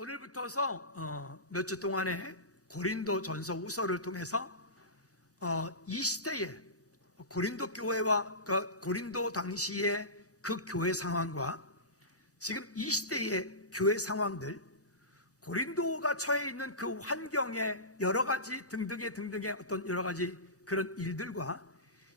오늘부터서 몇 주 동안에 고린도 전서 우서를 통해서 이 시대에 고린도 교회와 고린도 당시의 그 교회 상황과 지금 이 시대의 교회 상황들, 고린도가 처해 있는 그 환경의 여러 가지 등등의 어떤 여러 가지 그런 일들과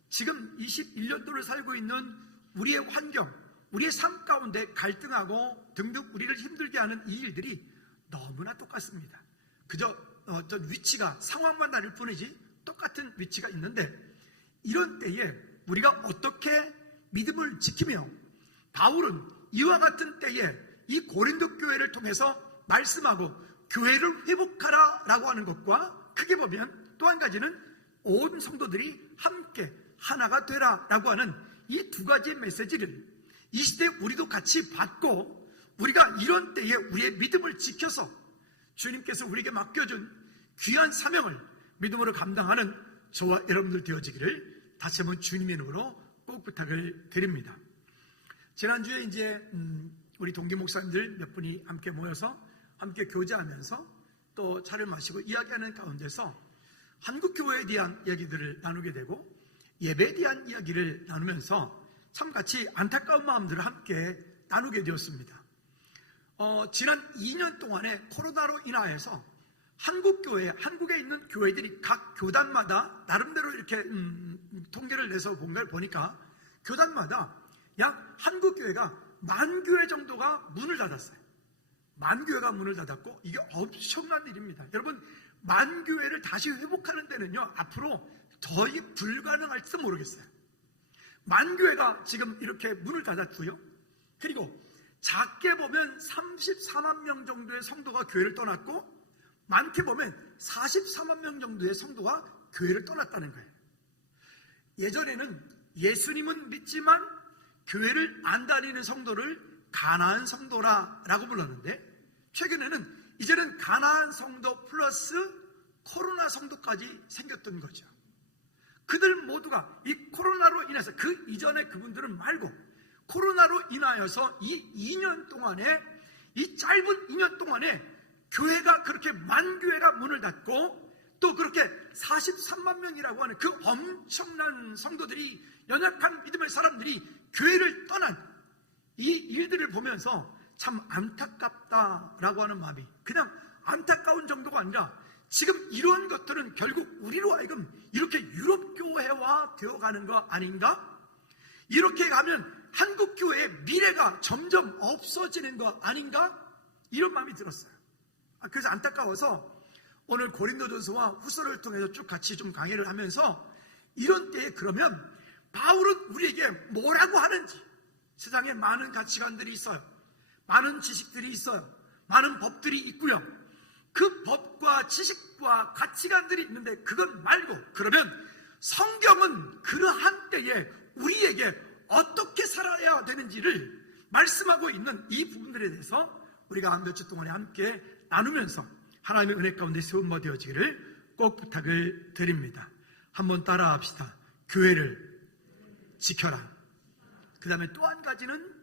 지금 21년도를 살고 있는 우리의 환경, 우리의 삶 가운데 갈등하고 등등 우리를 힘들게 하는 이 일들이 너무나 똑같습니다. 그저 어떤 위치가 상황만 다를 뿐이지 똑같은 위치가 있는데, 이런 때에 우리가 어떻게 믿음을 지키며 바울은 이와 같은 때에 이 고린도 교회를 통해서 말씀하고 교회를 회복하라 라고 하는 것과, 크게 보면 또 한 가지는 온 성도들이 함께 하나가 되라 라고 하는 이 두 가지의 메시지를 이 시대에 우리도 같이 받고, 우리가 이런 때에 우리의 믿음을 지켜서 주님께서 우리에게 맡겨준 귀한 사명을 믿음으로 감당하는 저와 여러분들 되어지기를 다시 한번 주님의 이름으로 꼭 부탁을 드립니다. 지난주에 이제 우리 동기 목사님들 몇 분이 함께 모여서 함께 교제하면서 또 차를 마시고 이야기하는 가운데서 한국교회에 대한 이야기들을 나누게 되고 예배에 대한 이야기를 나누면서 참 같이 안타까운 마음들을 함께 나누게 되었습니다. 지난 2년 동안에 코로나로 인하여서 한국에 있는 교회들이 각 교단마다 나름대로 이렇게 통계를 내서 본 걸 보니까 교단마다 약 한국교회가 10,000교회 정도가 문을 닫았어요. 10,000교회가 문을 닫았고, 이게 엄청난 일입니다. 여러분, 10,000교회를 다시 회복하는 데는요, 앞으로 거의 불가능할지도 모르겠어요. 10,000교회가 지금 이렇게 문을 닫았고요. 그리고 작게 보면 34만 명 정도의 성도가 교회를 떠났고, 많게 보면 44만 명 정도의 성도가 교회를 떠났다는 거예요. 예전에는 예수님은 믿지만 교회를 안 다니는 성도를 가나안 성도라고 불렀는데, 최근에는 이제는 가나안 성도 플러스 코로나 성도까지 생겼던 거죠. 그들 모두가 이 코로나로 인해서, 그 이전에 그분들은 말고 코로나로 인하여서 이 2년 동안에, 이 짧은 2년 동안에 교회가 그렇게 10,000교회가 문을 닫고, 또 그렇게 43만 명이라고 하는 그 엄청난 성도들이, 연약한 믿음의 사람들이 교회를 떠난 이 일들을 보면서 참 안타깝다라고 하는 마음이, 그냥 안타까운 정도가 아니라 지금 이러한 것들은 결국 우리로 하여금 이렇게 유럽교회화 되어가는 거 아닌가? 이렇게 가면 한국교회의 미래가 점점 없어지는 거 아닌가? 이런 마음이 들었어요. 그래서 안타까워서 오늘 고린도전서와 후서를 통해서 쭉 같이 좀 강의를 하면서, 이런 때에 그러면 바울은 우리에게 뭐라고 하는지, 세상에 많은 가치관들이 있어요. 많은 지식들이 있어요. 많은 법들이 있고요. 그 법과 지식과 가치관들이 있는데 그것 말고, 그러면 성경은 그러한 때에 우리에게 어떻게 살아야 되는지를 말씀하고 있는 이 부분들에 대해서 우리가 몇 주 동안에 함께 나누면서 하나님의 은혜 가운데 세운 바 되어지기를 꼭 부탁을 드립니다. 한번 따라 합시다. 교회를 지켜라. 그 다음에 또 한 가지는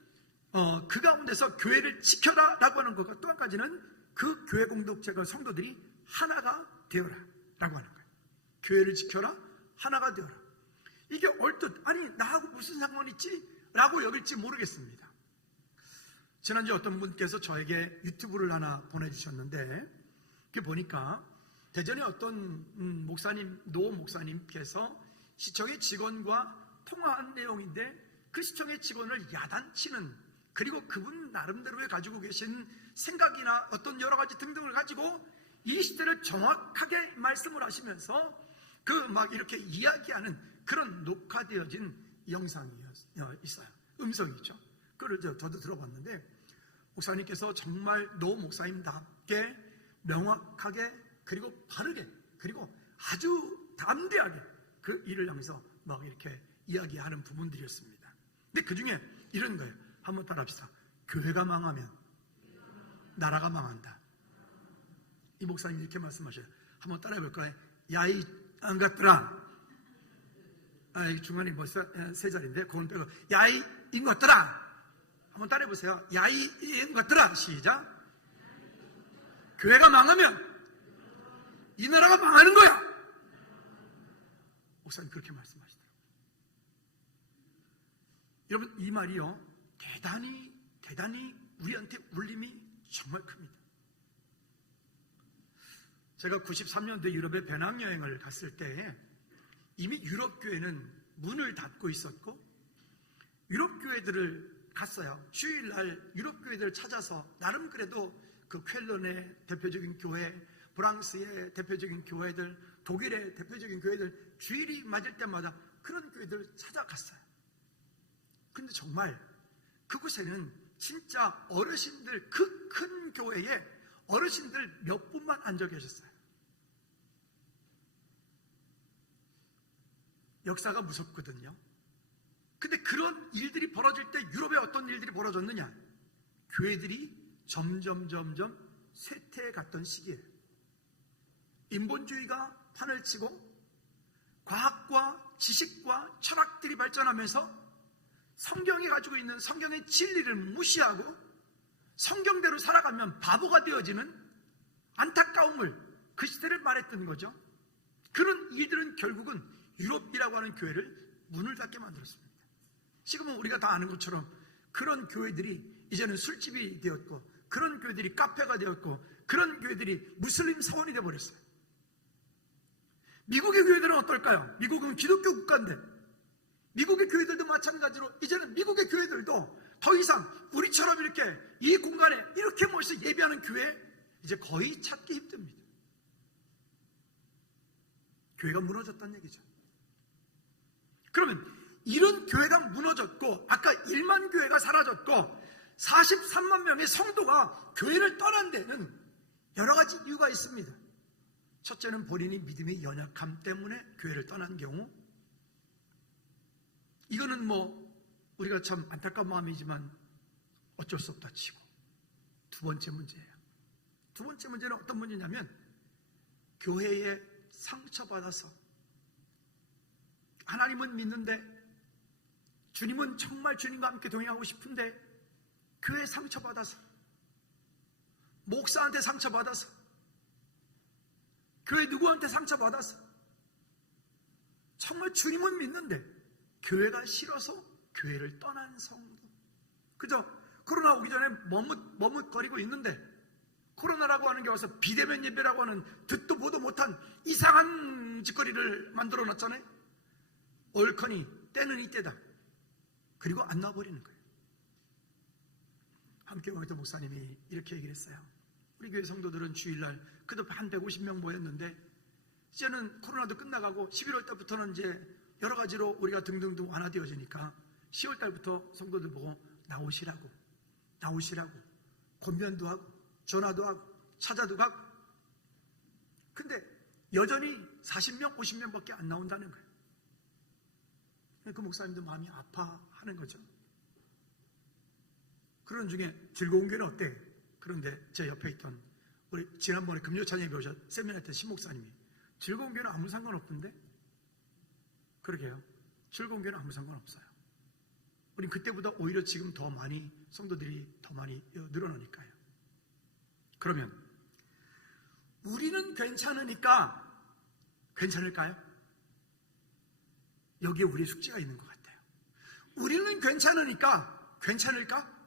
그 가운데서 교회를 지켜라 라고 하는 것과, 또 한 가지는 그 교회 공동체가 성도들이 하나가 되어라 라고 하는 거예요. 교회를 지켜라, 하나가 되어라. 이게 얼뜻 아니 나하고 무슨 상관이 있지? 라고 여길지 모르겠습니다. 지난주에 어떤 분께서 저에게 유튜브를 하나 보내주셨는데, 그게 보니까 대전에 어떤 노 목사님께서 시청의 직원과 통화한 내용인데, 그 시청의 직원을 야단치는, 그리고 그분 나름대로의 가지고 계신 생각이나 어떤 여러 가지 등등을 가지고 이 시대를 정확하게 말씀을 하시면서 그 막 이렇게 이야기하는 그런 녹화되어진 영상이 있어요. 음성이죠. 그걸 저도 들어봤는데, 목사님께서 정말 노 목사님답게 명확하게, 그리고 바르게, 그리고 아주 담대하게 그 일을 향해서 막 이렇게 이야기하는 부분들이었습니다. 근데 그 중에 이런 거예요. 한번 따라 합시다. 교회가 망하면 나라가 망한다. 이 목사님이 이렇게 말씀하셔요. 한번 따라 해볼까요? 야이 안 같더라. 중간에 세 자리인데 그건 빼고, 야이 인 것들아. 한번 따라 해보세요. 야이 인 것들아. 시작. 교회가 망하면 이 나라가 망하는 거야. 목사님 그렇게 말씀하시더라고요. 여러분, 이 말이요, 대단히 우리한테 울림이 정말 큽니다. 제가 93년도에 유럽에 배낭여행을 갔을 때 이미 유럽 교회는 문을 닫고 있었고, 유럽 교회들을 갔어요. 주일날 유럽 교회들을 찾아서 나름 그래도 그 쾰른의 대표적인 교회, 프랑스의 대표적인 교회들, 독일의 대표적인 교회들, 주일이 맞을 때마다 그런 교회들을 찾아갔어요. 근데 정말 그곳에는 진짜 어르신들, 그 큰 교회에 어르신들 몇 분만 앉아 계셨어요. 역사가 무섭거든요. 근데 그런 일들이 벌어질 때 유럽에 어떤 일들이 벌어졌느냐? 교회들이 점점 쇠퇴해 갔던 시기예요. 인본주의가 판을 치고 과학과 지식과 철학들이 발전하면서 성경이 가지고 있는 성경의 진리를 무시하고 성경대로 살아가면 바보가 되어지는 안타까움을, 그 시대를 말했던 거죠. 그런 일들은 결국은 유럽이라고 하는 교회를 문을 닫게 만들었습니다. 지금은 우리가 다 아는 것처럼 그런 교회들이 이제는 술집이 되었고, 그런 교회들이 카페가 되었고, 그런 교회들이 무슬림 사원이 되어버렸어요. 미국의 교회들은 어떨까요? 미국은 기독교 국가인데 미국의 교회들도 마찬가지로 이제는 미국의 교회들도 더 이상 우리처럼 이렇게 이 공간에 이렇게 모여서 예배하는 교회 이제 거의 찾기 힘듭니다. 교회가 무너졌다는 얘기죠. 그러면 이런 교회가 무너졌고, 아까 1만 교회가 사라졌고 43만 명의 성도가 교회를 떠난 데는 여러 가지 이유가 있습니다. 첫째는 본인이 믿음의 연약함 때문에 교회를 떠난 경우, 이거는 우리가 참 안타까운 마음이지만 어쩔 수 없다 치고, 두 번째 문제예요. 두 번째 문제는 어떤 문제냐면, 교회에 상처받아서 하나님은 믿는데, 주님은 정말 주님과 함께 동행하고 싶은데 교회에 상처받아서, 목사한테 상처받아서, 교회 누구한테 상처받아서 정말 주님은 믿는데 교회가 싫어서 교회를 떠난 성도. 그죠? 코로나 오기 전에 머뭇거리고 있는데 코로나라고 하는 게 와서 비대면 예배라고 하는 듣도 보도 못한 이상한 짓거리를 만들어 놨잖아요. 얼커니 때는 이때다. 그리고 안 놔버리는 거예요. 함께 모였던 목사님이 이렇게 얘기를 했어요. 우리 교회 성도들은 주일날 그도 한 150명 모였는데 이제는 코로나도 끝나가고 11월 달부터는 이제 여러 가지로 우리가 등등등 완화되어지니까 10월 달부터 성도들 보고 나오시라고 권면도 하고 전화도 하고 찾아도 가고, 근데 여전히 40명 50명밖에 안 나온다는 거예요. 그 목사님도 마음이 아파하는 거죠. 그런 중에 즐거운 교회는 어때? 그런데 제 옆에 있던 우리 지난번에 금요찬양에 오셨 세미나 때 신목사님이 즐거운 교회는 아무 상관없던데? 그러게요. 즐거운 교회는 아무 상관없어요. 우린 그때보다 오히려 지금 더 많이 성도들이 더 많이 늘어나니까요. 그러면 우리는 괜찮으니까 괜찮을까요? 여기에 우리의 숙제가 있는 것 같아요. 우리는 괜찮으니까 괜찮을까?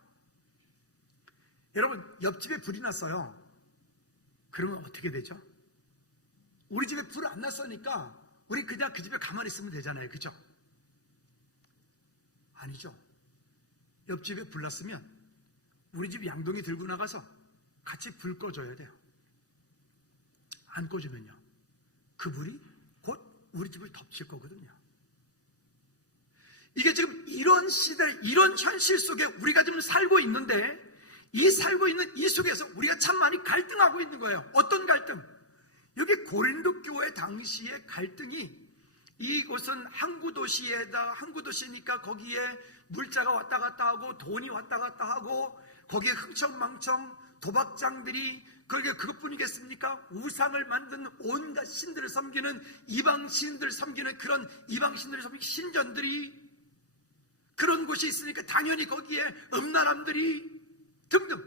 여러분, 옆집에 불이 났어요. 그러면 어떻게 되죠? 우리 집에 불 안 났으니까 우리 그냥 그 집에 가만히 있으면 되잖아요. 그죠? 아니죠. 옆집에 불 났으면 우리 집 양동이 들고 나가서 같이 불 꺼줘야 돼요. 안 꺼주면요, 그 불이 곧 우리 집을 덮칠 거거든요. 이게 지금 이런 시대, 이런 현실 속에 우리가 지금 살고 있는데, 이 살고 있는 이 속에서 우리가 참 많이 갈등하고 있는 거예요. 어떤 갈등? 여기 고린도 교회 당시의 갈등이, 이곳은 항구 도시니까 거기에 물자가 왔다 갔다 하고 돈이 왔다 갔다 하고 거기에 흥청망청 도박장들이, 그게 그것뿐이겠습니까? 우상을 만든 온갖 신들을 섬기는, 이방 신들을 섬기는 그런 이방 신들을 섬기는 신전들이, 그런 곳이 있으니까 당연히 거기에 음란함들이 등등,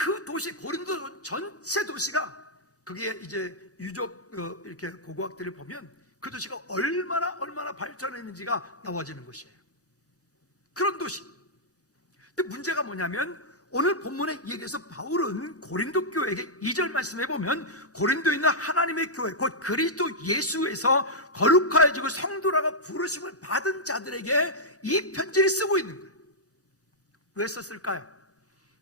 그 도시 고린도 전체 도시가 그게 이제 유적 이렇게 고고학들을 보면 그 도시가 얼마나 발전했는지가 나와지는 것이에요. 그런 도시. 근데 문제가 뭐냐면 오늘 본문에 얘기해서 바울은 고린도 교회에게 2절 말씀해 보면 고린도에 있는 하나님의 교회 곧 그리스도 예수에서 거룩하여지고 성도라고 부르심을 받은 자들에게 이 편지를 쓰고 있는 거예요. 왜 썼을까요?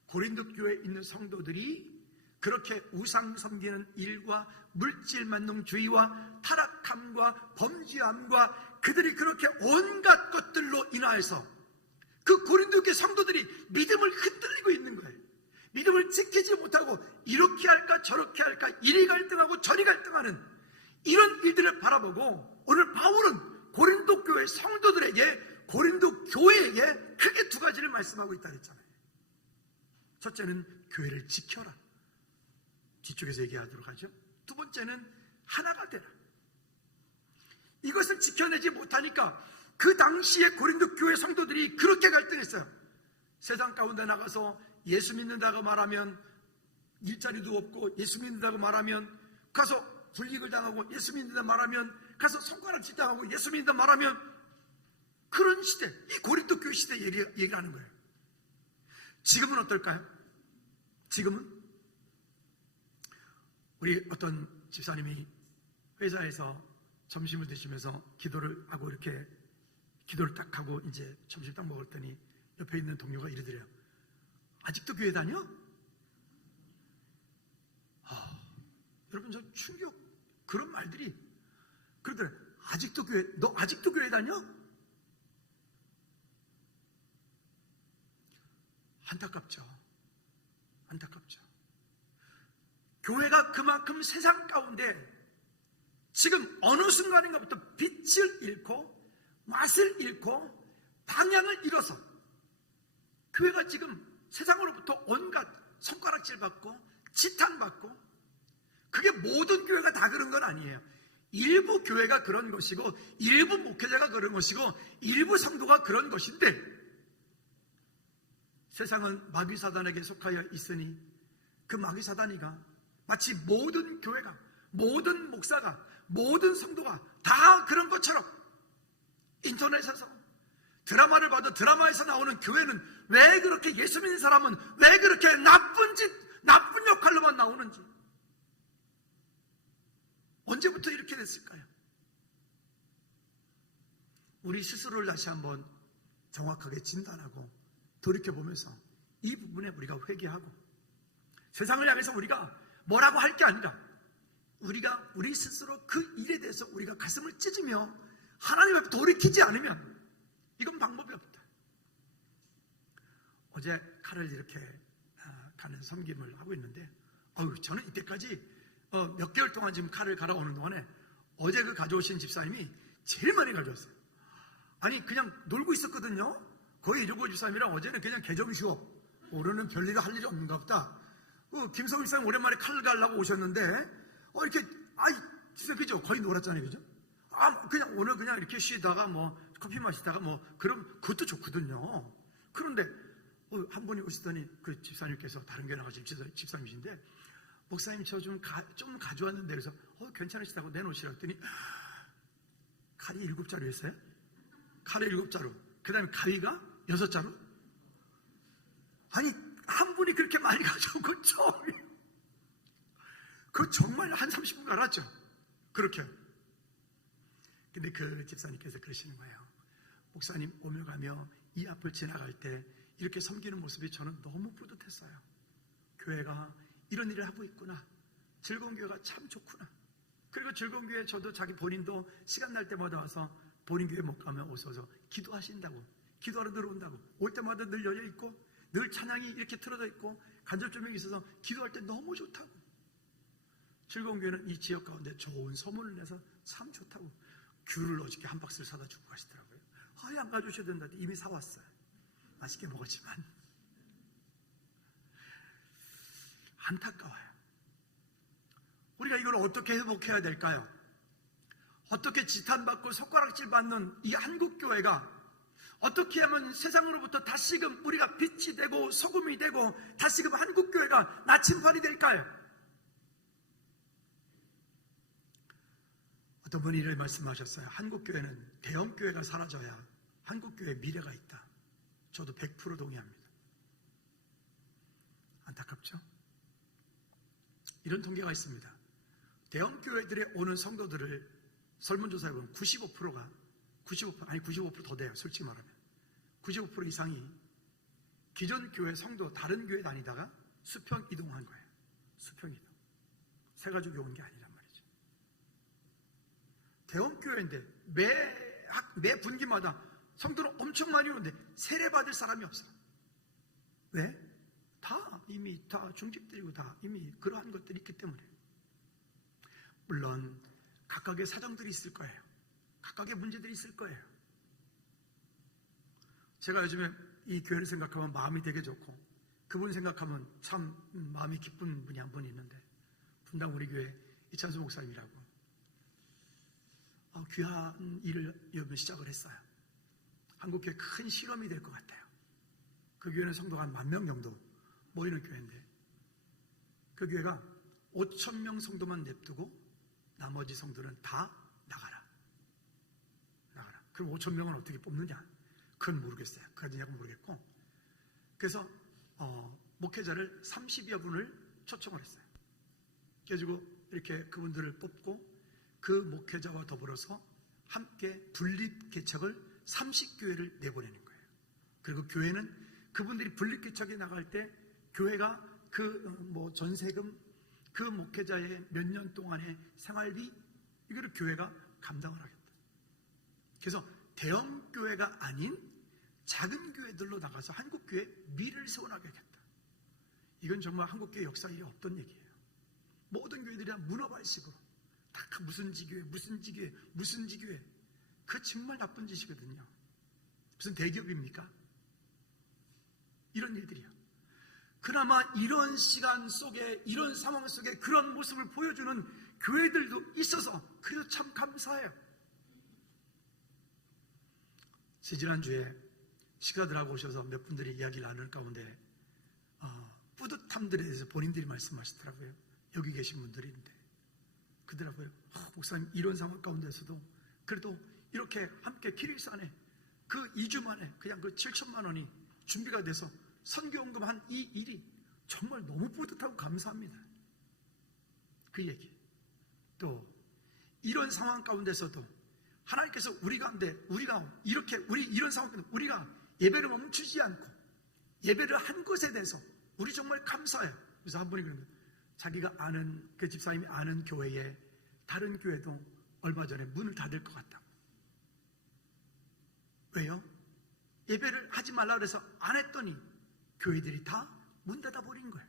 고린도 교회에 있는 성도들이 그렇게 우상 섬기는 일과 물질 만능주의와 타락함과 범죄함과 그들이 그렇게 온갖 것들로 인하여서 그 고린도 교회 성도들이 믿음을 흔들리고 있는 거예요. 믿음을 지키지 못하고 이렇게 할까 저렇게 할까 이리 갈등하고 저리 갈등하는 이런 일들을 바라보고 오늘 바울은 고린도 교회 성도들에게 고린도 교회에게 크게 두 가지를 말씀하고 있다 했잖아요. 첫째는 교회를 지켜라. 뒤쪽에서 얘기하도록 하죠. 두 번째는 하나가 되라. 이것을 지켜내지 못하니까 그 당시에 고린도 교회 성도들이 그렇게 갈등했어요. 세상 가운데 나가서 예수 믿는다고 말하면 일자리도 없고 예수 믿는다고 말하면 가서 불이익을 당하고 예수 믿는다 말하면 가서 손가락질 당하고 예수 믿는다 말하면 그런 시대, 이 고린도 교회 시대 얘기를 하는 거예요. 지금은 어떨까요? 지금은 우리 어떤 집사님이 회사에서 점심을 드시면서 기도를 하고 이렇게 기도를 딱 하고 이제 점심 딱 먹었더니 옆에 있는 동료가 이러더래요. 아직도 교회 다녀? 여러분 저 충격 그런 말들이 그러더래요. 아직도 교회, 너 아직도 교회 다녀? 안타깝죠. 안타깝죠. 교회가 그만큼 세상 가운데 지금 어느 순간인가부터 빛을 잃고 맛을 잃고 방향을 잃어서 교회가 지금 세상으로부터 온갖 손가락질 받고 지탄받고 그게 모든 교회가 다 그런 건 아니에요. 일부 교회가 그런 것이고 일부 목회자가 그런 것이고 일부 성도가 그런 것인데 세상은 마귀사단에게 속하여 있으니 그 마귀사단이가 마치 모든 교회가 모든 목사가 모든 성도가 다 그런 것처럼 인터넷에서 드라마를 봐도 드라마에서 나오는 교회는 왜 그렇게 예수 믿는 사람은 왜 그렇게 나쁜 역할로만 나오는지 언제부터 이렇게 됐을까요? 우리 스스로를 다시 한번 정확하게 진단하고 돌이켜보면서 이 부분에 우리가 회개하고 세상을 향해서 우리가 뭐라고 할 게 아니라 우리가 우리 스스로 그 일에 대해서 우리가 가슴을 찢으며 하나님 앞에 돌이키지 않으면 이건 방법이 없다. 어제 칼을 이렇게 가는 섬김을 하고 있는데 저는 이때까지 몇 개월 동안 지금 칼을 갈아오는 동안에 어제 그 가져오신 집사님이 제일 많이 가져왔어요. 아니 그냥 놀고 있었거든요. 거의 7 집사님이랑 어제는 그냥 개점 쉬어. 오늘은 별일 할 일이 없는가 보다. 김성일 집사님 오랜만에 칼을 갈라고 오셨는데 이렇게 진짜 그죠? 거의 놀았잖아요, 그죠? 그냥 오늘 그냥 이렇게 쉬다가 뭐 커피 마시다가 뭐 그럼 그것도 좋거든요. 그런데 한 분이 오시더니 그 집사님께서 다른 교회 나가신 집사님이신데 목사님 저 좀 가져왔는데 그래서 괜찮으시다고 내놓으시라고 했더니 칼이 7자루였어요? 칼이 7자루. 그 다음에 가위가 6자루? 아니 한 분이 그렇게 많이 가져온 건 처음이에요. 그거 정말 한 30분 갈았죠. 그렇게. 근데 그 집사님께서 그러시는 거예요. 목사님 오며 가며 이 앞을 지나갈 때 이렇게 섬기는 모습이 저는 너무 뿌듯했어요. 교회가 이런 일을 하고 있구나. 즐거운 교회가 참 좋구나. 그리고 즐거운 교회 저도 자기 본인도 시간 날 때마다 와서 본인 교회 못 가면 오셔서 기도하신다고, 기도하러 들어온다고, 올 때마다 늘 열려 있고 늘 찬양이 이렇게 틀어져 있고 간접 조명이 있어서 기도할 때 너무 좋다고. 즐거운 교회는 이 지역 가운데 좋은 소문을 내서 참 좋다고. 귤을 어저께 한 박스를 사다 주고 가시더라고요. 안 가져오셔야 된다. 이미 사왔어요. 맛있게 먹었지만 안타까워요. 우리가 이걸 어떻게 회복해야 될까요? 어떻게 지탄받고 손가락질 받는 이 한국교회가 어떻게 하면 세상으로부터 다시금 우리가 빛이 되고 소금이 되고 다시금 한국교회가 나침반이 될까요? 어떤 분이 이를 말씀하셨어요. 한국교회는 대형교회가 사라져야 한국교회의 미래가 있다. 저도 100% 동의합니다. 안타깝죠? 이런 통계가 있습니다. 대형교회들에 오는 성도들을 설문조사해 보면 95%가 95% 더 돼요. 솔직히 말하면 95% 이상이 기존 교회 성도 다른 교회 다니다가 수평 이동한 거예요. 수평 이동. 새 가족이 온 게 아니란 말이죠. 대형교회인데 매 분기마다 성도는 엄청 많이 오는데 세례받을 사람이 없어. 왜? 다 이미 다 중직들이고 다 이미 그러한 것들이 있기 때문에. 물론 각각의 사정들이 있을 거예요. 각각의 문제들이 있을 거예요. 제가 요즘에 이 교회를 생각하면 마음이 되게 좋고 그분 생각하면 참 마음이 기쁜 분이 한 분 있는데 분당 우리 교회 이찬수 목사님이라고 귀한 일을 이번에 시작을 했어요. 한국교회 큰 실험이 될 것 같아요. 그 교회는 성도가 한 10,000명 정도 모이는 교회인데 그 교회가 5,000명 성도만 냅두고 나머지 성도는 다 나가라. 그럼 5,000명은 어떻게 뽑느냐? 그건 모르겠어요. 그러냐고 모르겠고 그래서 목회자를 30여 분을 초청을 했어요. 그래가지고 이렇게 그분들을 뽑고 그 목회자와 더불어서 함께 분립개척을 30교회를 내보내는 거예요. 그리고 교회는 그분들이 분립개척에 나갈 때 교회가 그 전세금 그 목회자의 몇 년 동안의 생활비 이거를 교회가 감당을 하겠다. 그래서 대형 교회가 아닌 작은 교회들로 나가서 한국교회 미래를 세워나게 하겠다. 이건 정말 한국교회 역사에 없던 얘기예요. 모든 교회들이 다 문어발식으로 다 무슨 지교회 그 정말 나쁜 짓이거든요. 무슨 대기업입니까? 이런 일들이야. 그나마 이런 시간 속에 이런 상황 속에 그런 모습을 보여주는 교회들도 있어서 그래도 참 감사해요. 지난주에 식구들하고 오셔서 몇 분들이 이야기를 나누는 가운데 뿌듯함들에 대해서 본인들이 말씀하시더라고요. 여기 계신 분들인데 그러더라고요. 목사님 이런 상황 가운데서도 그래도 이렇게 함께 키릴산에 그 2주 만에 그냥 그 7천만 원이 준비가 돼서 선교원금한 이 일이 정말 너무 뿌듯하고 감사합니다. 그 얘기. 또 이런 상황 가운데서도 하나님께서 우리 가운데 우리가 이런 상황 가운데 우리가 예배를 멈추지 않고 예배를 한 것에 대해서 우리 정말 감사해요. 그래서 한 분이 그럽니다. 자기가 아는 그 집사님이 아는 교회에 다른 교회도 얼마 전에 문을 닫을 것 같다고. 왜요? 예배를 하지 말라 그래서 안 했더니 교회들이 다 문 닫아버린 거예요.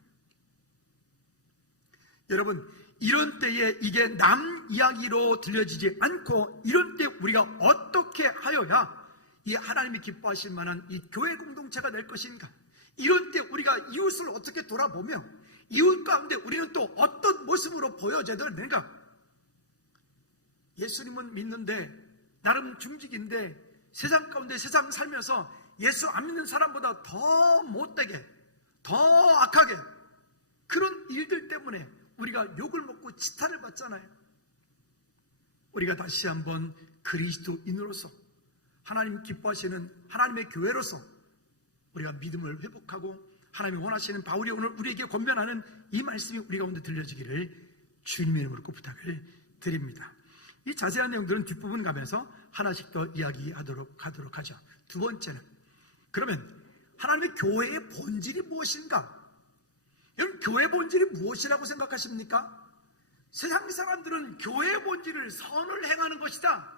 여러분 이런 때에 이게 남 이야기로 들려지지 않고 이런 때 우리가 어떻게 하여야 이 하나님이 기뻐하실 만한 이 교회 공동체가 될 것인가? 이런 때 우리가 이웃을 어떻게 돌아보며 이웃 가운데 우리는 또 어떤 모습으로 보여져야 되는가? 예수님은 믿는데 나름 중직인데 세상 가운데 세상 살면서 예수 안 믿는 사람보다 더 못되게 더 악하게 그런 일들 때문에 우리가 욕을 먹고 지탄을 받잖아요. 우리가 다시 한번 그리스도인으로서 하나님 기뻐하시는 하나님의 교회로서 우리가 믿음을 회복하고 하나님이 원하시는 바울이 오늘 우리에게 권면하는 이 말씀이 우리 가운데 들려지기를 주님의 이름으로 꼭 부탁을 드립니다. 이 자세한 내용들은 뒷부분 가면서 하나씩 더 이야기하도록 하죠. 두 번째는 그러면 하나님의 교회의 본질이 무엇인가? 여러분 교회의 본질이 무엇이라고 생각하십니까? 세상 사람들은 교회의 본질을 선을 행하는 것이다,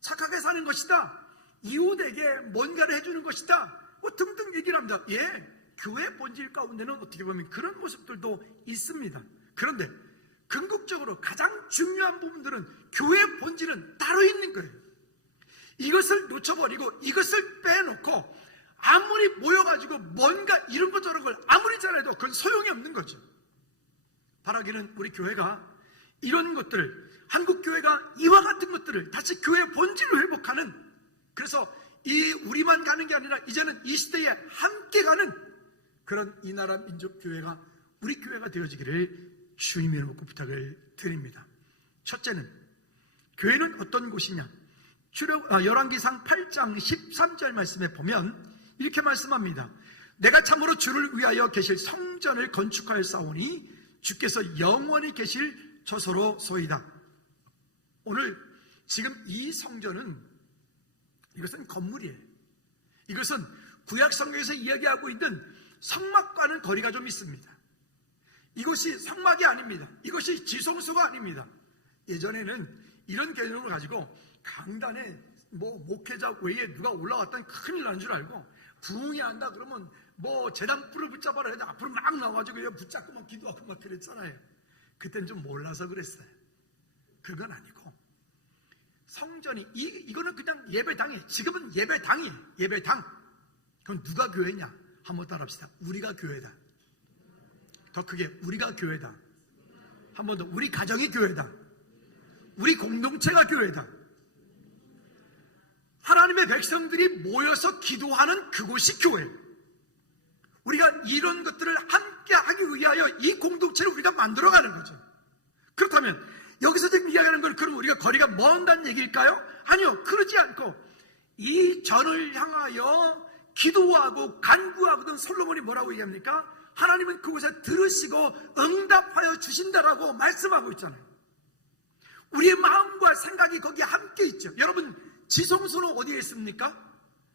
착하게 사는 것이다, 이웃에게 뭔가를 해주는 것이다 등등 얘기를 합니다. 교회의 본질 가운데는 어떻게 보면 그런 모습들도 있습니다. 그런데 궁극적으로 가장 중요한 부분들은 교회의 본질은 따로 있는 거예요. 이것을 놓쳐버리고 이것을 빼놓고 아무리 모여가지고 뭔가 이런 것 저런 걸 아무리 잘해도 그건 소용이 없는 거죠. 바라기는 우리 교회가 이런 것들을 한국교회가 이와 같은 것들을 다시 교회의 본질을 회복하는, 그래서 우리만 가는 게 아니라 이제는 이 시대에 함께 가는 그런 이 나라 민족교회가 우리 교회가 되어지기를 주님의 이름으로 부탁을 드립니다. 첫째는 교회는 어떤 곳이냐? 열왕기상 8장 13절 말씀에 보면 이렇게 말씀합니다. 내가 참으로 주를 위하여 계실 성전을 건축하였사오니 주께서 영원히 계실 처소로소이다. 오늘 지금 이 성전은 이것은 건물이에요. 이것은 구약 성경에서 이야기하고 있는 성막과는 거리가 좀 있습니다. 이것이 성막이 아닙니다. 이것이 지성소가 아닙니다. 예전에는 이런 개념을 가지고 강단에 목회자 외에 누가 올라왔다니 큰일 나는 줄 알고 부흥이 한다 그러면 제단 뿔을 붙잡아라 해도 앞으로 막 나와가지고 붙잡고 막 기도하고 막 그랬잖아요. 그때는 좀 몰라서 그랬어요. 그건 아니고 성전이 이거는 그냥 예배당이에요. 지금은 예배당이에요. 예배당. 그럼 누가 교회냐? 한번 따라합시다. 우리가 교회다. 더 크게 우리가 교회다. 한 번 더 우리 가정이 교회다. 우리 공동체가 교회다. 하나님의 백성들이 모여서 기도하는 그곳이 교회. 우리가 이런 것들을 함께 하기 위하여 이 공동체를 우리가 만들어가는 거죠. 그렇다면 여기서 지금 이야기하는 건 그럼 우리가 거리가 먼다는 얘기일까요? 아니요. 그러지 않고 이 전을 향하여 기도하고 간구하거든 솔로몬이 뭐라고 얘기합니까? 하나님은 그곳에 들으시고 응답하여 주신다라고 말씀하고 있잖아요. 우리의 마음과 생각이 거기에 함께 있죠. 여러분 지성소는 어디에 있습니까?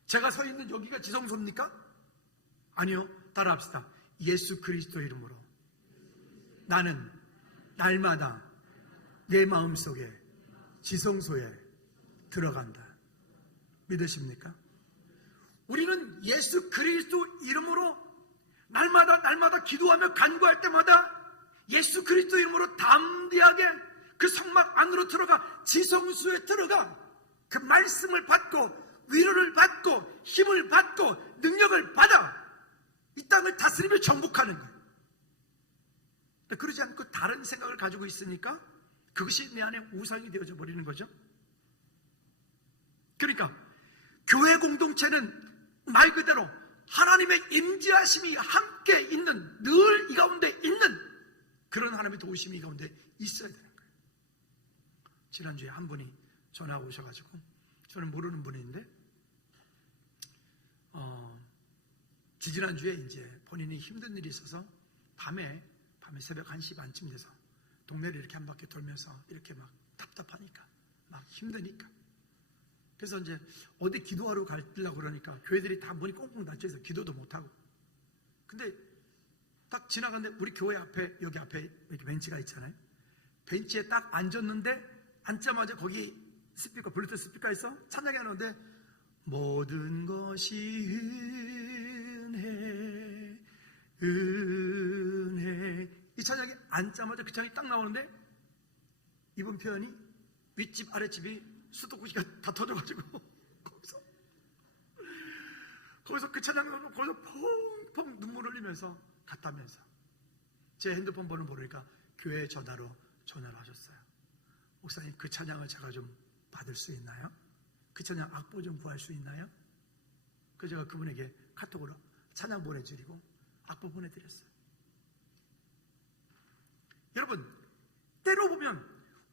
제가 서 있는 여기가 지성소입니까? 아니요. 따라합시다. 예수 그리스도 이름으로 나는 날마다 내 마음속에 지성소에 들어간다. 믿으십니까? 우리는 예수 그리스도 이름으로 날마다 기도하며 간구할 때마다 예수 그리스도 이름으로 담대하게 그 성막 안으로 들어가 지성소에 들어가 그 말씀을 받고 위로를 받고 힘을 받고 능력을 받아 이 땅을 다스리며 정복하는 거예요. 그러지 않고 다른 생각을 가지고 있으니까 그것이 내 안에 우상이 되어져 버리는 거죠. 그러니까 교회 공동체는 말 그대로 하나님의 임재하심이 함께 있는, 늘 이 가운데 있는 그런 하나님의 도우심이 이 가운데 있어야 되는 거예요. 지난주에 한 분이 전화 오셔가지고, 저는 모르는 분인데 지지난주에 이제 본인이 힘든 일이 있어서 밤에 새벽 1시 반쯤 돼서 동네를 이렇게 한 바퀴 돌면서 이렇게 막 답답하니까 막 힘드니까, 그래서 이제 어디 기도하러 가려고 그러니까 교회들이 다 문이 꽁꽁 닫혀서 기도도 못하고, 근데 딱 지나갔는데 우리 교회 앞에, 여기 앞에 이렇게 벤치가 있잖아요. 벤치에 딱 앉았는데 앉자마자 거기 스피커, 블루투스 스피커 있어 찬양이 하는데 모든 것이 은혜 이 찬양이 앉자마자 그 찬양이 딱 나오는데 이번 표현이 윗집 아랫집이 수도꼭지가 다 터져가지고 거기서 그 찬양을 하고 거기서 펑펑 눈물 흘리면서 갔다면서 제 핸드폰 번호 모르니까 교회 전화로 전화를 하셨어요. 목사님, 그 찬양을 제가 좀 받을 수 있나요? 그 찬양 악보 좀 구할 수 있나요? 그래서 제가 그분에게 카톡으로 찬양 보내드리고 악보 보내드렸어요. 여러분, 때로 보면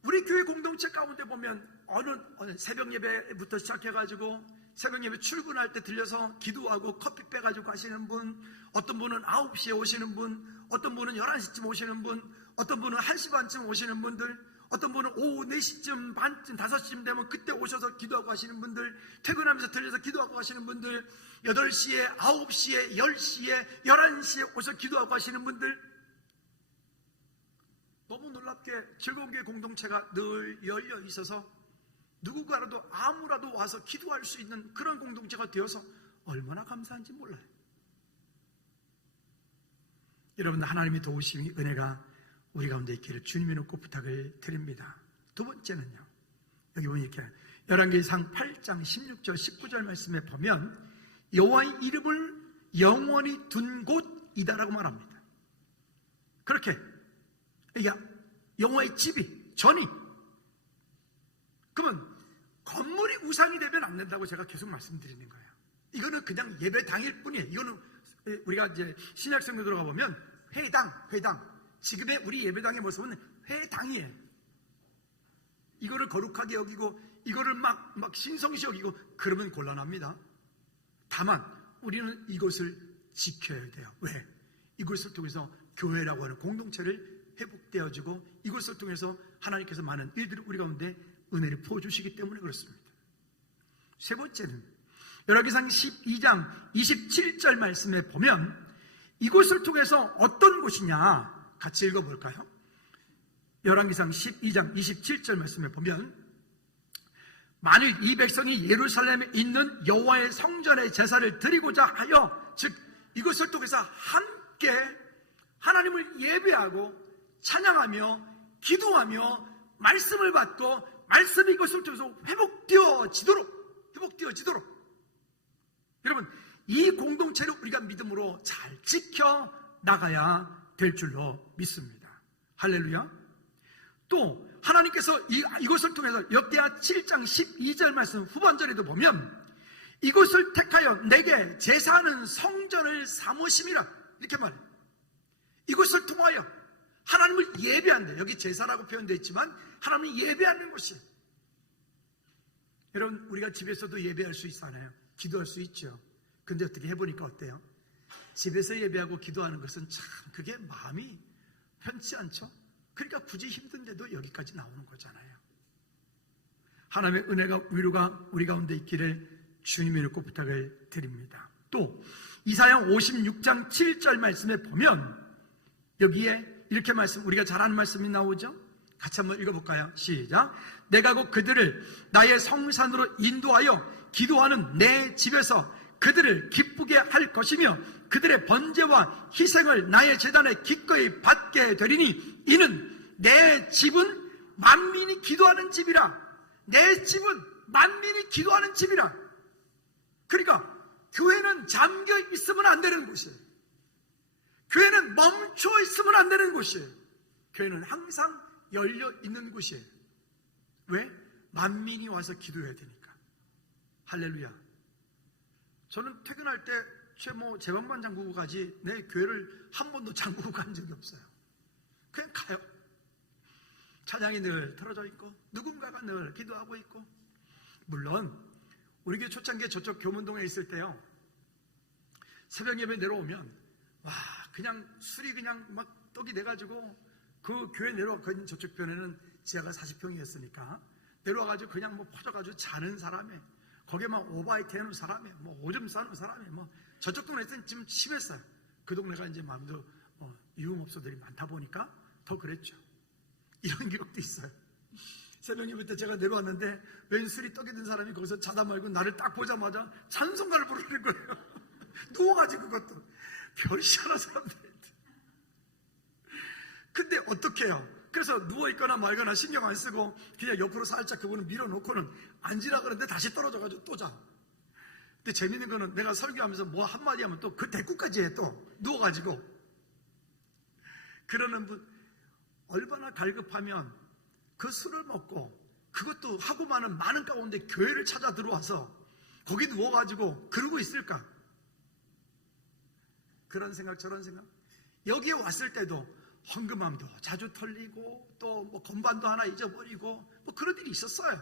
우리 교회 공동체 가운데 보면 어느 새벽 예배부터 시작해가지고 새벽 예배 출근할 때 들려서 기도하고 커피 빼가지고 가시는 분, 어떤 분은 9시에 오시는 분, 어떤 분은 11시쯤 오시는 분, 어떤 분은 1시 반쯤 오시는 분들, 어떤 분은 오후 4시쯤 반쯤 5시쯤 되면 그때 오셔서 기도하고 가시는 분들, 퇴근하면서 들려서 기도하고 가시는 분들, 8시에 9시에 10시에 11시에 오셔서 기도하고 가시는 분들, 너무 놀랍게 즐거운 교회 공동체가 늘 열려 있어서 누구가라도 아무라도 와서 기도할 수 있는 그런 공동체가 되어서 얼마나 감사한지 몰라요. 여러분, 하나님의 도우심이, 은혜가 우리 가운데 있기를 주님의 높고 부탁을 드립니다. 두 번째는요, 여기 보면 이렇게 열왕기상 8장 16절 19절 말씀에 보면 여호와의 이름을 영원히 둔 곳이다라고 말합니다. 그렇게 여호와의 집이, 전이, 그러면 건물이 우상이 되면 안 된다고 제가 계속 말씀드리는 거예요. 이거는 그냥 예배 당일 뿐이에요. 이거는 우리가 이제 신약 성경 들어가 보면 회당. 지금의 우리 예배당의 모습은 회당이에요. 이거를 거룩하게 여기고 이거를 막 신성시 여기고 그러면 곤란합니다. 다만 우리는 이것을 지켜야 돼요. 왜? 이것을 통해서 교회라고 하는 공동체를 회복되어지고 이것을 통해서 하나님께서 많은 일들을 우리 가운데 은혜를 부어주시기 때문에 그렇습니다. 세 번째는 열왕기상 12장 27절 말씀에 보면 이것을 통해서 어떤 곳이냐 같이 읽어볼까요? 열왕기상 12장 27절 말씀에 보면 만일 이 백성이 예루살렘에 있는 여호와의 성전에 제사를 드리고자 하여 즉 이것을 통해서 함께 하나님을 예배하고 찬양하며 기도하며 말씀을 받고 말씀이 이것을 통해서 회복되어지도록 여러분 이 공동체를 우리가 믿음으로 잘 지켜 나가야 될 줄로 믿습니다. 할렐루야. 또 하나님께서 이것을 통해서 역대하 7장 12절 말씀 후반절에도 보면 이것을 택하여 내게 제사하는 성전을 삼으심이라 이렇게 말해요. 이것을 통하여 하나님을 예배한다. 여기 제사라고 표현되어 있지만 하나님을 예배하는 곳이에요. 여러분 우리가 집에서도 예배할 수 있잖아요. 기도할 수 있죠. 근데 어떻게 해보니까 어때요? 집에서 예배하고 기도하는 것은 참 그게 마음이 편치 않죠. 그러니까 굳이 힘든데도 여기까지 나오는 거잖아요. 하나님의 은혜가 위로가 우리 가운데 있기를 주님의 이름으로 부탁을 드립니다. 또 이사야 56장 7절 말씀에 보면 여기에 이렇게 우리가 잘 아는 말씀이 나오죠. 같이 한번 읽어볼까요? 시작. 내가 곧 그들을 나의 성산으로 인도하여 기도하는 내 집에서 그들을 기쁘게 할 것이며 그들의 번제와 희생을 나의 제단에 기꺼이 받게 되리니 이는 내 집은 만민이 기도하는 집이라. 내 집은 만민이 기도하는 집이라. 그러니까 교회는 잠겨 있으면 안 되는 곳이에요. 교회는 멈춰 있으면 안 되는 곳이에요. 교회는 항상 열려 있는 곳이에요. 왜? 만민이 와서 기도해야 되니까. 할렐루야. 저는 퇴근할 때 제 방만 잠그고 가지 내 교회를 한 번도 잠그고 간 적이 없어요. 그냥 가요. 찬양이 늘 틀어져 있고 누군가가 늘 기도하고 있고. 물론 우리 교회 초창기에 저쪽 교문동에 있을 때요, 새벽 예배 내려오면 와 그냥 술이 그냥 막 떡이 돼가지고 그 교회 내려왔거든요. 저쪽 편에는 지하가 40평이었으니까 내려와가지고 그냥 퍼져가지고 자는 사람에 거기에 막 오바이트 해놓은 사람에 오줌 싸는 사람에 저쪽 동네에서는 좀 심했어요. 그 동네가 이제 마음도 유흥업소들이 많다 보니까 더 그랬죠. 이런 기록도 있어요. 새벽 예배 때 제가 내려왔는데 웬 술이 떡이 든 사람이 거기서 자다 말고 나를 딱 보자마자 찬송가를 부르는 거예요. 누워가지고 그것도 별시하나 사람들한테. 근데 어떻게 해요? 그래서 누워있거나 말거나 신경 안 쓰고 그냥 옆으로 살짝 그분을 밀어놓고는 앉으라 그러는데 다시 떨어져가지고 또 자. 근데 재밌는 거는 내가 설교하면서 뭐 한마디 하면 또 그 대꾸까지 해. 또 누워가지고 그러는 분 얼마나 갈급하면 그 술을 먹고 그것도 하고만은 많은 가운데 교회를 찾아 들어와서 거기 누워가지고 그러고 있을까? 그런 생각 저런 생각. 여기에 왔을 때도 헌금함도 자주 털리고 또 건반도 하나 잊어버리고 그런 일이 있었어요.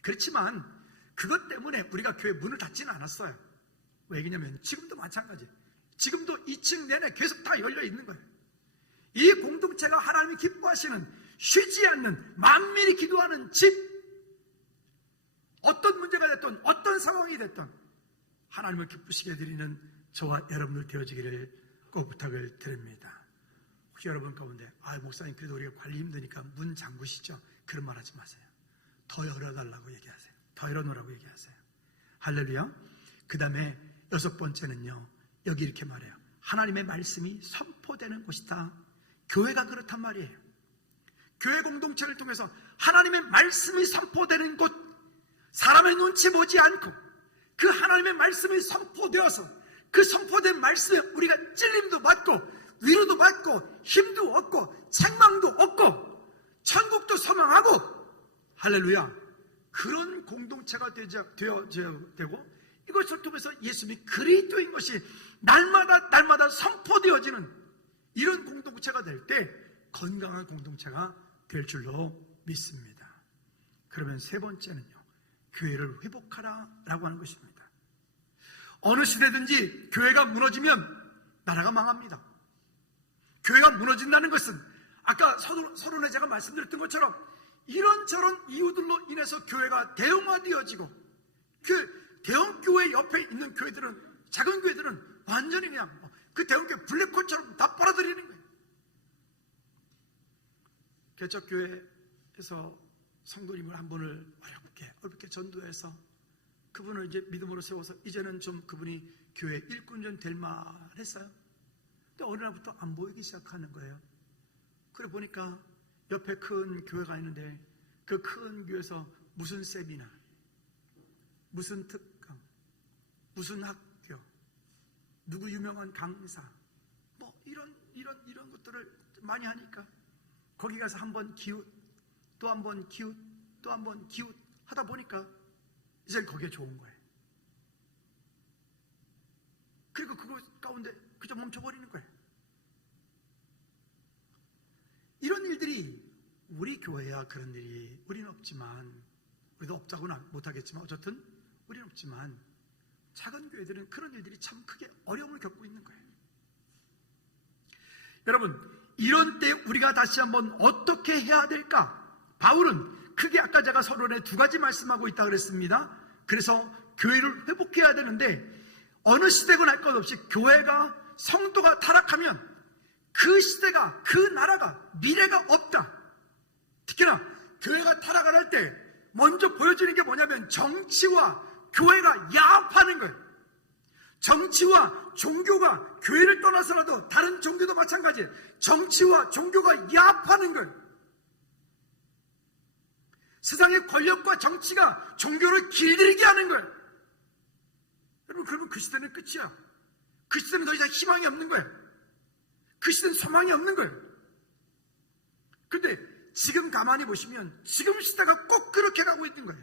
그렇지만 그것 때문에 우리가 교회 문을 닫지는 않았어요. 왜냐면 지금도 마찬가지. 지금도 2층 내내 계속 다 열려 있는 거예요. 이 공동체가 하나님이 기뻐하시는 쉬지 않는 만민이 기도하는 집. 어떤 문제가 됐든 어떤 상황이 됐든 하나님을 기쁘시게 드리는 저와 여러분들 되어지기를 꼭 부탁을 드립니다. 혹시 여러분 가운데 목사님 그래도 우리가 관리 힘드니까 문 잠그시죠? 그런 말 하지 마세요. 더 열어달라고 얘기하세요. 더 열어놓으라고 얘기하세요. 할렐루야. 그 다음에 6번째는요, 여기 이렇게 말해요. 하나님의 말씀이 선포되는 곳이다. 교회가 그렇단 말이에요. 교회 공동체를 통해서 하나님의 말씀이 선포되는 곳, 사람의 눈치 보지 않고 그 하나님의 말씀이 선포되어서 그 선포된 말씀에 우리가 찔림도 받고 위로도 받고 힘도 얻고 책망도 얻고 천국도 소망하고 할렐루야. 그런 공동체가 되어져야 되고, 이것을 통해서 예수님이 그리스도인 것이 날마다 선포되어지는 이런 공동체가 될 때 건강한 공동체가 될 줄로 믿습니다. 그러면 세 번째는요, 교회를 회복하라 라고 하는 것입니다. 어느 시대든지 교회가 무너지면 나라가 망합니다. 교회가 무너진다는 것은 아까 서론에 제가 말씀드렸던 것처럼 이런저런 이유들로 인해서 교회가 대형화되어지고, 그 대형교회 옆에 있는 교회들은, 작은 교회들은 완전히 그냥 그 대형교회 블랙홀처럼 다 빨아들이는 거예요. 개척교회에서 성도님을 한 분을 어렵게 전도해서 그분을 이제 믿음으로 세워서 이제는 좀 그분이 교회 일꾼 될 만했어요. 근데 어느 날부터 안 보이기 시작하는 거예요. 그래 보니까 옆에 큰 교회가 있는데 그 큰 교회에서 무슨 세미나, 무슨 특강, 무슨 학교, 누구 유명한 강사, 뭐 이런 것들을 많이 하니까 거기 가서 한번 기웃, 또 한번 기웃, 또 한번 기웃 하다 보니까 이제 거기에 좋은 거예요. 그리고 그거 가운데 그저 멈춰버리는 거예요. 이런 일들이 우리 교회야 그런 일이 우리는 없지만, 우리도 없자고는 못하겠지만 어쨌든 우리는 없지만 작은 교회들은 그런 일들이 참 크게 어려움을 겪고 있는 거예요. 여러분, 이런 때 우리가 다시 한번 어떻게 해야 될까? 바울은 크게 아까 제가 서론에 두 가지 말씀하고 있다고 그랬습니다. 그래서 교회를 회복해야 되는데, 어느 시대건 할 것 없이 교회가, 성도가 타락하면 그 시대가, 그 나라가 미래가 없다. 특히나 교회가 타락을 할 때 먼저 보여지는 게 뭐냐면 정치와 교회가 야합하는 거예요. 정치와 종교가, 교회를 떠나서라도 다른 종교도 마찬가지예요. 정치와 종교가 야합하는 거예요. 세상의 권력과 정치가 종교를 길들이게 하는 거예요. 여러분, 그러면 그 시대는 끝이야. 그 시대는 더 이상 희망이 없는 거예요. 그 시대는 소망이 없는 거예요. 그런데 지금 가만히 보시면 지금 시대가 꼭 그렇게 가고 있는 거예요.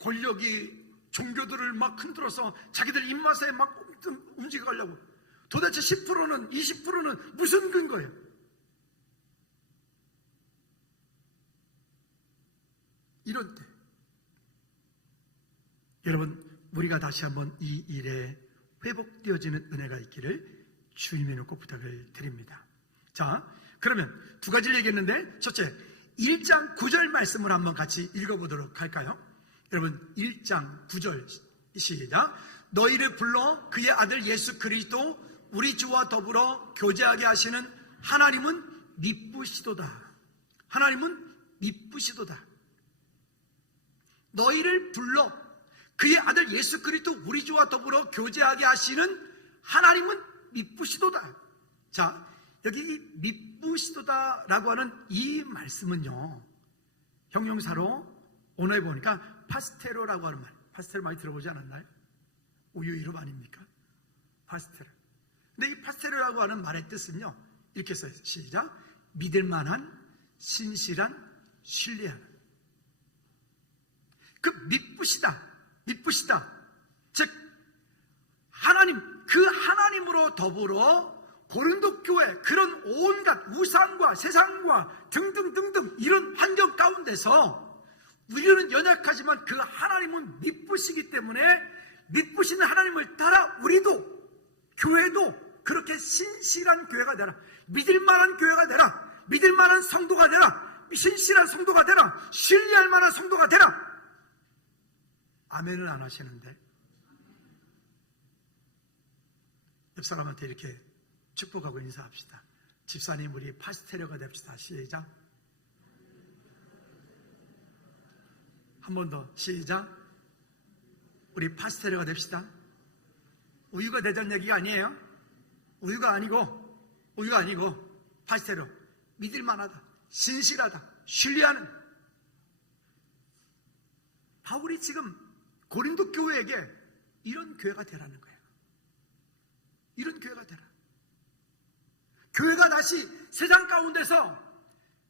권력이 종교들을 막 흔들어서 자기들 입맛에 막 움직여가려고. 도대체 10%는 20%는 무슨 근거예요? 이런 때 여러분, 우리가 다시 한번 이 일에 회복되어지는 은혜가 있기를 주님의 꼭 부탁을 드립니다. 자, 그러면 두 가지를 얘기했는데, 첫째, 1장 9절 말씀을 한번 같이 읽어보도록 할까요? 여러분, 1장 9절 시작. 너희를 불러 그의 아들 예수 그리스도 우리 주와 더불어 교제하게 하시는 하나님은 미쁘시도다. 하나님은 미쁘시도다. 너희를 불러 그의 아들 예수 그리스도 우리 주와 더불어 교제하게 하시는 하나님은 미쁘시도다. 자, 여기 이 미쁘시도다라고 하는 이 말씀은요, 형용사로 오늘 보니까 파스테로라고 하는 말. 파스테로 많이 들어보지 않았나요? 우유 이름 아닙니까? 파스테로. 근데 이 파스테로라고 하는 말의 뜻은요, 이렇게 써요. 시작. 믿을 만한, 신실한, 신뢰하는. 그 미쁘시다, 즉 하나님, 그 하나님으로 더불어 고린도 교회, 그런 온갖 우상과 세상과 등등등등 이런 환경 가운데서 우리는 연약하지만 그 하나님은 미쁘시기 때문에 미쁘신 하나님을 따라 우리도, 교회도 그렇게 신실한 교회가 되라, 믿을 만한 교회가 되라, 믿을 만한 성도가 되라, 신실한 성도가 되라, 신뢰할 만한 성도가 되라. 아멘을 안 하시는데, 옆 사람한테 이렇게 축복하고 인사합시다. 집사님, 우리 파스테르가 됩시다. 시작. 한 번 더. 시작. 우리 파스테르가 됩시다. 우유가 되자는 얘기가 아니에요. 우유가 아니고 파스테르. 믿을 만하다, 신실하다, 신뢰하는. 바울이 지금 고린도 교회에게 이런 교회가 되라는 거예요. 이런 교회가 되라. 교회가 다시 세상 가운데서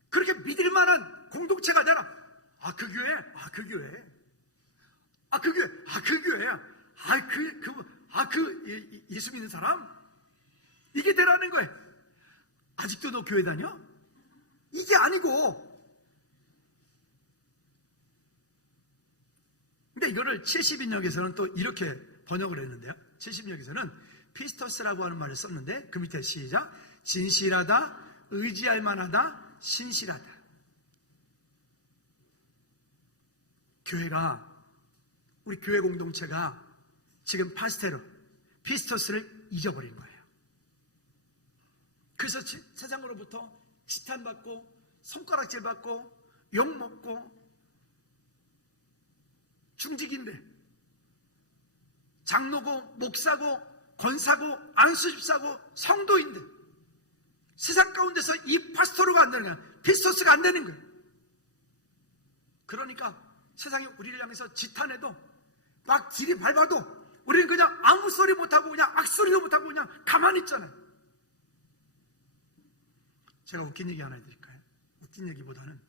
그렇게 믿을 만한 공동체가 되라. 그 교회? 그 교회. 그 교회? 그 교회야. 예수 믿는 사람? 이게 되라는 거예요. 아직도 너 교회 다녀? 이게 아니고. 근데 이거를 70인역에서는 또 이렇게 번역을 했는데요. 70인역에서는 피스터스라고 하는 말을 썼는데 그 밑에 시작. 진실하다, 의지할 만하다, 신실하다. 교회가, 우리 교회 공동체가 지금 파스테로, 피스토스를 잊어버린 거예요. 그래서 세상으로부터 지탄받고 손가락질 받고 욕먹고 중직인데 장로고 목사고 권사고 안수집사고 성도인데 세상 가운데서 이 파스토로가 안 되는 거야. 피스토스가 안 되는 거예요. 그러니까 세상이 우리를 향해서 지탄해도 막 들이밟아도 우리는 그냥 아무 소리 못하고 그냥 악소리도 못하고 그냥 가만히 있잖아요. 제가 웃긴 얘기 하나 해드릴까요? 웃긴 얘기보다는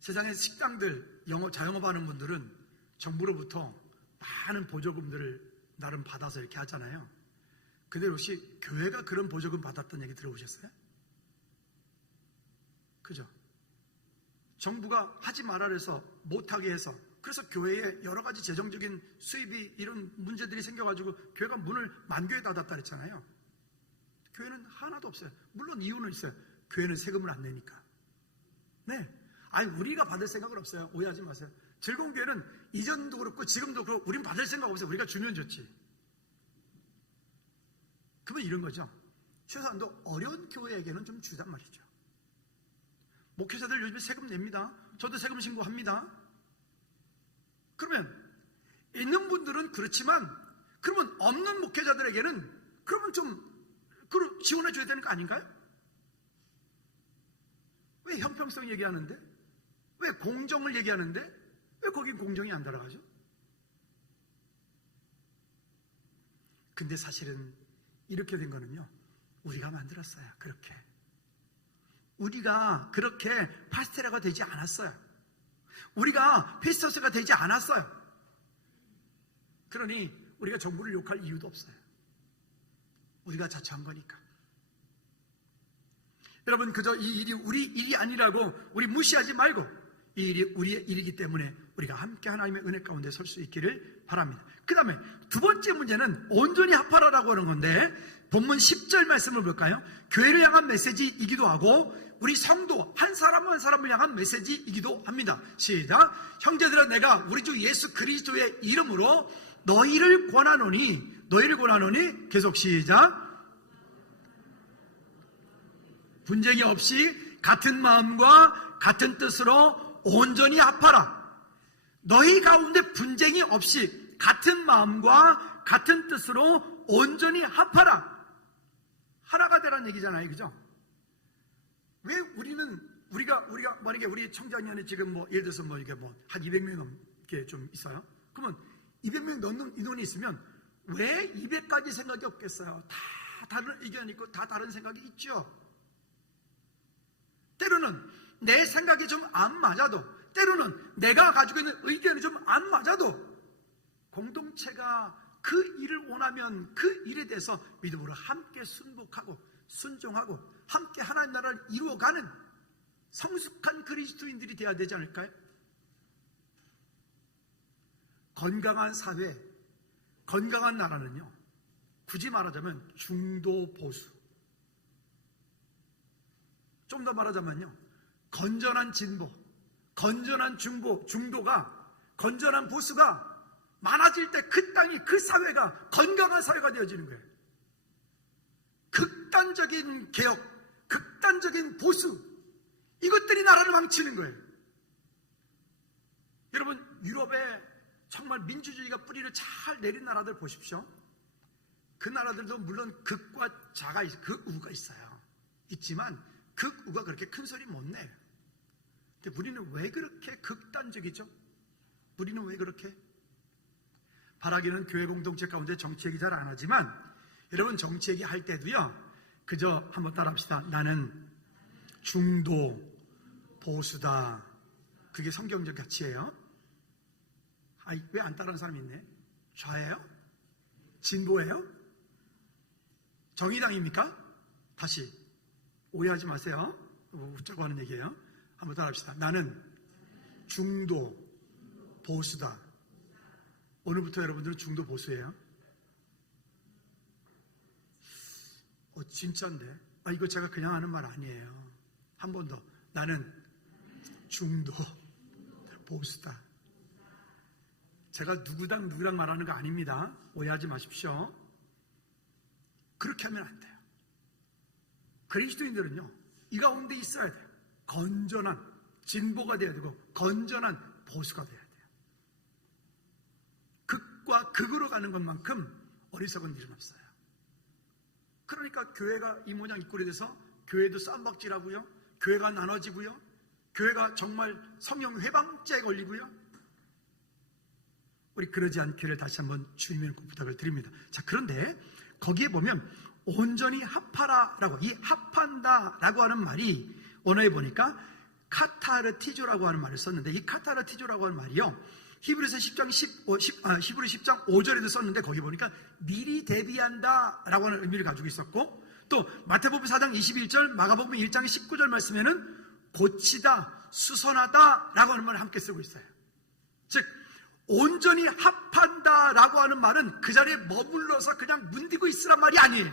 세상의 식당들 자영업하는 분들은 정부로부터 많은 보조금들을 나름 받아서 이렇게 하잖아요. 근데 혹시 교회가 그런 보조금 받았던 얘기 들어보셨어요? 그죠? 정부가 하지 말아라 해서 못하게 해서 그래서 교회에 여러 가지 재정적인 수입이 이런 문제들이 생겨가지고 교회가 문을 만교에 닫았다 그랬잖아요. 교회는 하나도 없어요. 물론 이유는 있어요. 교회는 세금을 안 내니까. 네. 우리가 받을 생각은 없어요. 오해하지 마세요. 즐거운 교회는 이전도 그렇고 지금도 그렇고 우린 받을 생각 없어요. 우리가 주면 좋지. 그러면 이런 거죠. 최소한도 어려운 교회에게는 좀 주단 말이죠. 목회자들 요즘에 세금 냅니다. 저도 세금 신고합니다. 그러면 있는 분들은 그렇지만 그러면 없는 목회자들에게는 그러면 좀 지원해 줘야 되는 거 아닌가요? 왜 형평성 얘기하는데? 왜 공정을 얘기하는데? 왜 거긴 공정이 안 들어가죠? 근데 사실은 이렇게 된 거는요, 우리가 만들었어요. 그렇게. 우리가 그렇게 파스테라가 되지 않았어요. 우리가 피스토스가 되지 않았어요. 그러니 우리가 정부를 욕할 이유도 없어요. 우리가 자처한 거니까. 여러분, 그저 이 일이 우리 일이 아니라고 우리 무시하지 말고 이 일이 우리의 일이기 때문에 우리가 함께 하나님의 은혜 가운데 설 수 있기를 바랍니다. 그 다음에 두 번째 문제는 온전히 합하라라고 하는 건데 본문 10절 말씀을 볼까요? 교회를 향한 메시지이기도 하고 우리 성도 한 사람 한 사람을 향한 메시지이기도 합니다. 시작. 형제들아, 내가 우리 주 예수 그리스도의 이름으로 너희를 권하노니 계속 시작. 분쟁이 없이 같은 마음과 같은 뜻으로 온전히 합하라. 너희 가운데 분쟁이 없이 같은 마음과 같은 뜻으로 온전히 합하라. 하나가 되라는 얘기잖아요. 그죠? 왜 우리가 만약에 우리 청자년에 지금 예를 들어서 이게 한 200명 넘게 좀 있어요. 그러면 200명 넘는 인원이 있으면 왜 200가지 생각이 없겠어요? 다 다른 의견이 있고 다 다른 생각이 있죠. 때로는 내 생각이 좀 안 맞아도, 때로는 내가 가지고 있는 의견이 좀 안 맞아도 공동체가 그 일을 원하면 그 일에 대해서 믿음으로 함께 순복하고 순종하고 함께 하나님 나라를 이루어가는 성숙한 그리스도인들이 되어야 되지 않을까요? 건강한 사회, 건강한 나라는요, 굳이 말하자면 중도 보수, 좀 더 말하자면요, 건전한 진보, 건전한 중도가, 건전한 보수가 많아질 때 그 땅이, 그 사회가 건강한 사회가 되어지는 거예요. 극단적인 개혁, 극단적인 보수, 이것들이 나라를 망치는 거예요. 여러분, 유럽에 정말 민주주의가 뿌리를 잘 내린 나라들 보십시오. 그 나라들도 물론 극과 극우가 있어요. 있지만 극우가 그렇게 큰 소리 못 내요. 근데 우리는 왜 그렇게 극단적이죠? 우리는 왜 그렇게? 바라기는 교회 공동체 가운데 정치 얘기 잘 안 하지만 여러분, 정치 얘기 할 때도요, 그저 한번 따라합시다. 나는 중도 보수다. 그게 성경적 가치예요. 왜 안 따르는 사람이 있네? 좌예요? 진보예요? 정의당입니까? 다시 오해하지 마세요. 웃자고 하는 얘기예요. 한번 따라합시다. 나는 중도 보수다. 오늘부터 여러분들은 중도 보수예요. 진짜인데? 이거 제가 그냥 하는 말 아니에요. 한 번 더. 나는 중도 보수다. 제가 누구랑 말하는 거 아닙니다. 오해하지 마십시오. 그렇게 하면 안 돼요. 그리스도인들은요, 이 가운데 있어야 돼요. 건전한 진보가 되어야 되고 건전한 보수가 되어야 돼요. 극과 극으로 가는 것만큼 어리석은 일은 없어요. 그러니까 교회가 이 모양 이 꼴이 돼서 교회도 쌈박질하고요, 교회가 나눠지고요, 교회가 정말 성령 회방죄에 걸리고요. 우리 그러지 않기를 다시 한번 주님의 꼭 부탁을 드립니다. 자, 그런데 거기에 보면 온전히 합하라라고, 이 합한다라고 하는 말이 원어에 보니까 카타르티조라고 하는 말을 썼는데, 이 카타르티조라고 하는 말이요, 히브리서 10장 5절에도 썼는데 거기 보니까 미리 대비한다라고 하는 의미를 가지고 있었고, 또 마태복음 4장 21절, 마가복음 1장 19절 말씀에는 고치다, 수선하다라고 하는 말을 함께 쓰고 있어요. 즉 온전히 합한다라고 하는 말은 그 자리에 머물러서 그냥 문디고 있으란 말이 아니에요.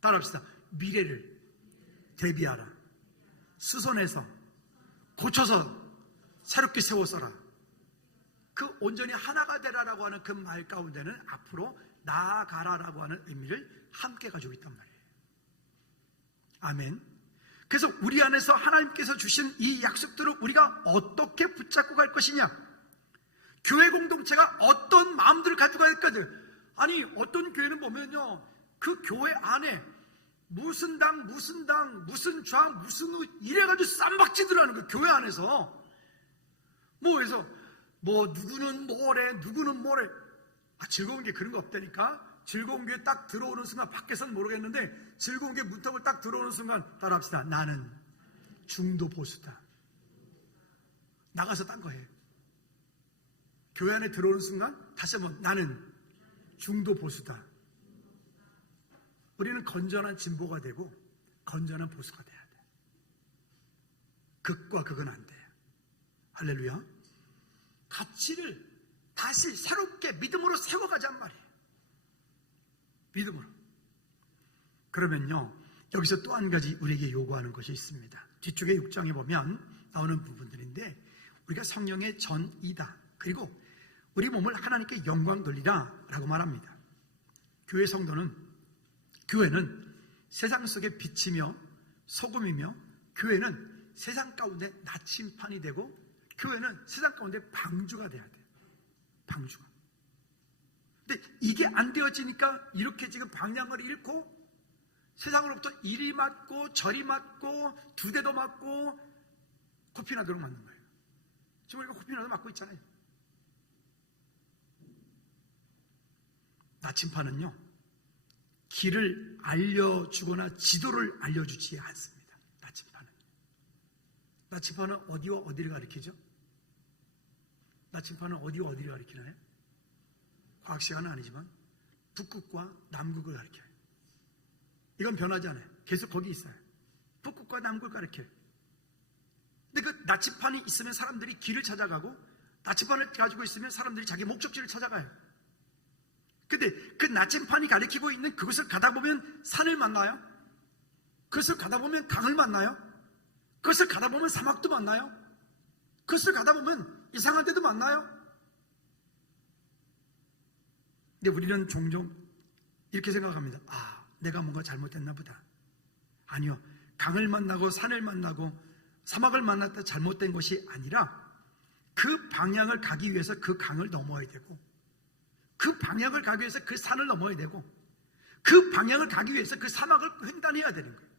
따라합시다. 미래를 대비하라, 수선해서 고쳐서 새롭게 세워서라. 그 온전히 하나가 되라라고 하는 그 말 가운데는 앞으로 나아가라라고 하는 의미를 함께 가지고 있단 말이에요. 아멘. 그래서 우리 안에서 하나님께서 주신 이 약속들을 우리가 어떻게 붙잡고 갈 것이냐, 교회 공동체가 어떤 마음들을 가지고 갈 거냐. 아니, 어떤 교회는 보면요, 그 교회 안에 무슨 당, 무슨 좌, 무슨 우 이래가지고 쌈박질들 하는 거예요. 교회 안에서. 그래서 누구는 뭐래. 즐거운 게 그런 거 없다니까. 즐거운 게 딱 들어오는 순간, 밖에서는 모르겠는데 즐거운 게 문턱을 딱 들어오는 순간 따라합시다. 나는 중도 보수다. 나가서 딴 거 해. 교회 안에 들어오는 순간 다시 한번 나는 중도 보수다. 우리는 건전한 진보가 되고 건전한 보수가 돼야 돼. 극과 극은 안 돼. 할렐루야. 가치를 다시 새롭게 믿음으로 세워가자는 말이에요. 믿음으로. 그러면요, 여기서 또 한 가지 우리에게 요구하는 것이 있습니다. 뒤쪽에 6장에 보면 나오는 부분들인데, 우리가 성령의 전이다, 그리고 우리 몸을 하나님께 영광 돌리라 라고 말합니다. 교회는 세상 속의 빛이며 소금이며, 교회는 세상 가운데 나침판이 되고, 교회는 세상 가운데 방주가 돼야 돼요. 방주가. 근데 이게 안 되어지니까 이렇게 지금 방향을 잃고 세상으로부터 이리 맞고 저리 맞고 두 대도 맞고 코피나도록 맞는 거예요. 지금 우리가 코피나도 맞고 있잖아요. 나침판은요, 길을 알려주거나 지도를 알려주지 않습니다. 나침판은 어디와 어디를 가리키죠? 나침판은 어디와 어디를 가리키나요? 과학 시간은 아니지만 북극과 남극을 가리켜요. 이건 변하지 않아요. 계속 거기 있어요. 북극과 남극을 가리켜요. 근데 그 나침판이 있으면 사람들이 길을 찾아가고, 나침판을 가지고 있으면 사람들이 자기 목적지를 찾아가요. 근데 그 나침판이 가리키고 있는 그것을 가다 보면 산을 만나요. 그것을 가다 보면 강을 만나요. 그것을 가다 보면 사막도 만나요. 그것을 가다 보면 이상한 데도 만나요. 근데 우리는 종종 이렇게 생각합니다. 내가 뭔가 잘못했나 보다. 아니요. 강을 만나고 산을 만나고 사막을 만났다 잘못된 것이 아니라, 그 방향을 가기 위해서 그 강을 넘어야 되고, 그 방향을 가기 위해서 그 산을 넘어야 되고, 그 방향을 가기 위해서 그 사막을 횡단해야 되는 거예요.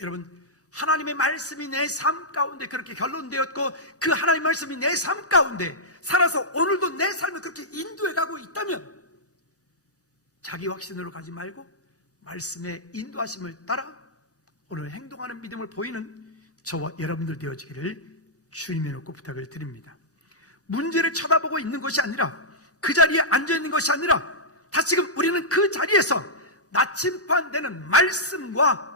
여러분, 하나님의 말씀이 내 삶 가운데 그렇게 결론되었고, 그 하나님의 말씀이 내 삶 가운데 살아서 오늘도 내 삶을 그렇게 인도해 가고 있다면, 자기 확신으로 가지 말고 말씀의 인도하심을 따라 오늘 행동하는 믿음을 보이는 저와 여러분들 되어지기를 주님의 놓고 부탁을 드립니다. 문제를 쳐다보고 있는 것이 아니라, 그 자리에 앉아있는 것이 아니라, 다시금 우리는 그 자리에서 나침판되는 말씀과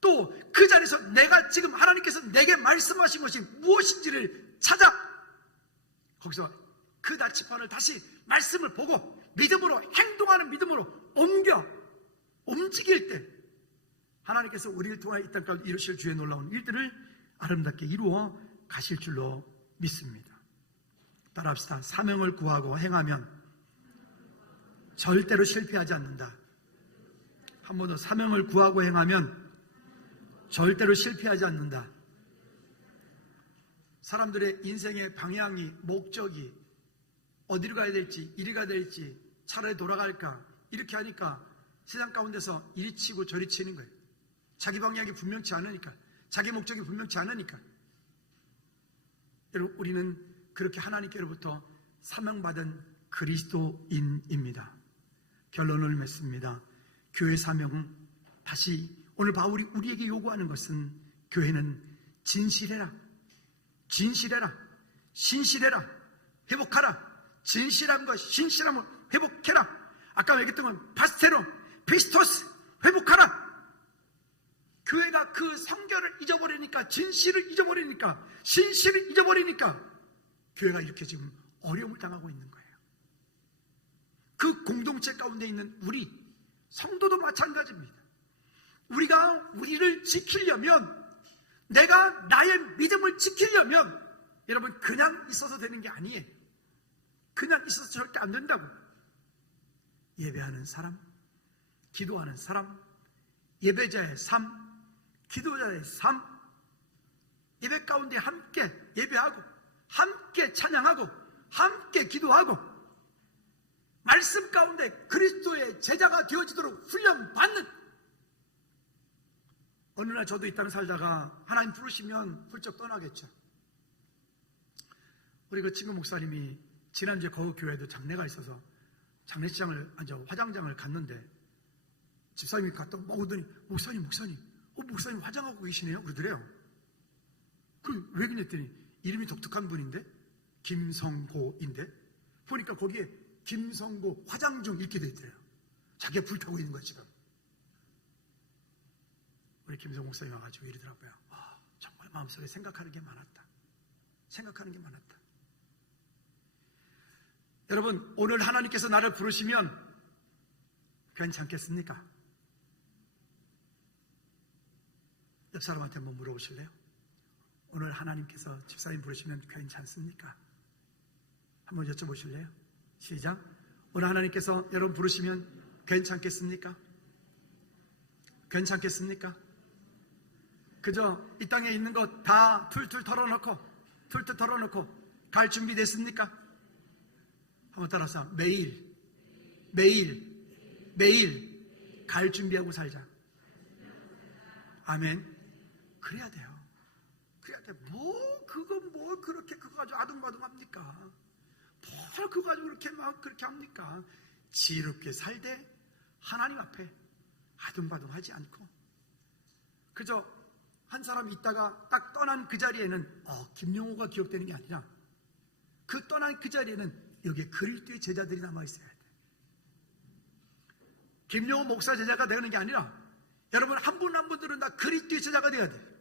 또 그 자리에서 내가 지금 하나님께서 내게 말씀하신 것이 무엇인지를 찾아, 거기서 그 나침판을 다시 말씀을 보고 믿음으로 행동하는 믿음으로 움직일 때 하나님께서 우리를 통하여 이 땅 가운데 이루실 주의 놀라운 일들을 아름답게 이루어 가실 줄로 믿습니다. 따라합시다. 사명을 구하고 행하면 절대로 실패하지 않는다. 한 번 더. 사명을 구하고 행하면 절대로 실패하지 않는다. 사람들의 인생의 방향이, 목적이 어디로 가야 될지, 이리 가야 될지, 차라리 돌아갈까, 이렇게 하니까 세상 가운데서 이리 치고 저리 치는 거예요. 자기 방향이 분명치 않으니까, 자기 목적이 분명치 않으니까. 여러분, 우리는 그렇게 하나님께로부터 사명받은 그리스도인입니다. 결론을 맺습니다. 교회 사명은 다시 오늘 바울이 우리에게 요구하는 것은, 교회는 진실해라, 진실해라, 신실해라, 회복하라. 진실함과 신실함을 회복해라. 아까 얘기했던 건 파스테론, 피스토스, 회복하라. 교회가 그 성결을 잊어버리니까, 진실을 잊어버리니까, 신실을 잊어버리니까 교회가 이렇게 지금 어려움을 당하고 있는 거예요. 그 공동체 가운데 있는 우리 성도도 마찬가지입니다. 우리가 우리를 지키려면, 내가 나의 믿음을 지키려면, 여러분, 그냥 있어서 되는 게 아니에요. 그냥 있어서 절대 안 된다고. 예배하는 사람, 기도하는 사람, 예배자의 삶, 기도자의 삶, 예배 가운데 함께 예배하고, 함께 찬양하고, 함께 기도하고, 말씀 가운데 그리스도의 제자가 되어지도록 훈련받는. 어느 날 저도 이 땅을 살다가 하나님 부르시면 훌쩍 떠나겠죠. 우리 그 친구 목사님이 지난주에 거기 교회에도 장례가 있어서 장례식장을, 화장장을 갔는데, 집사님이 갔다 오더니 목사님 화장하고 계시네요 그러더래요. 왜 그랬더니 이름이 독특한 분인데, 김성고인데, 보니까 거기에 김성고 화장 중 이렇게 돼 있더래요. 자기가 불타고 있는 거야 지금. 우리 김성고 목사님 와가지고 이러더라고요. 와, 정말 마음속에 생각하는 게 많았다. 생각하는 게 많았다. 여러분, 오늘 하나님께서 나를 부르시면 괜찮겠습니까? 옆 사람한테 한번 물어보실래요? 오늘 하나님께서 집사님 부르시면 괜찮습니까? 한번 여쭤보실래요? 시작. 오늘 하나님께서 여러분 부르시면 괜찮겠습니까? 괜찮겠습니까? 그저 이 땅에 있는 것 다 툴툴 털어놓고 갈 준비 됐습니까? 한번 따라서 매일 갈 준비하고 살자. 아멘. 그래야 돼요. 뭐 그렇게 그거 가지고 아둥바둥합니까? 뭘 그거 가지고 그렇게 합니까? 지혜롭게 살되 하나님 앞에 아둥바둥하지 않고, 그저 한 사람 있다가 딱 떠난 그 자리에는 김용호가 기억되는 게 아니라, 그 떠난 그 자리에는 여기에 그리스도의 제자들이 남아있어야 돼. 김용호 목사 제자가 되는 게 아니라, 여러분 한 분 한 분들은 다 그리스도의 제자가 되어야 돼.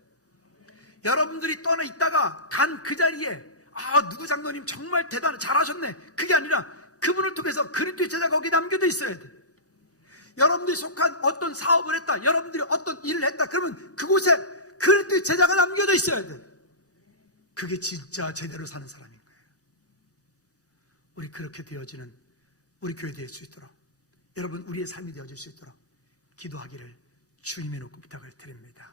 여러분들이 떠나 있다가 간 그 자리에 누구 장로님 정말 대단해, 잘하셨네, 그게 아니라 그분을 통해서 그리스도의 제자가 거기 남겨져 있어야 돼. 여러분들이 속한 어떤 사업을 했다, 여러분들이 어떤 일을 했다, 그러면 그곳에 그리스도의 제자가 남겨져 있어야 돼. 그게 진짜 제대로 사는 사람인 거예요. 우리 그렇게 되어지는 우리 교회 될 수 있도록, 여러분 우리의 삶이 되어질 수 있도록 기도하기를 주님의 놓고 부탁을 드립니다.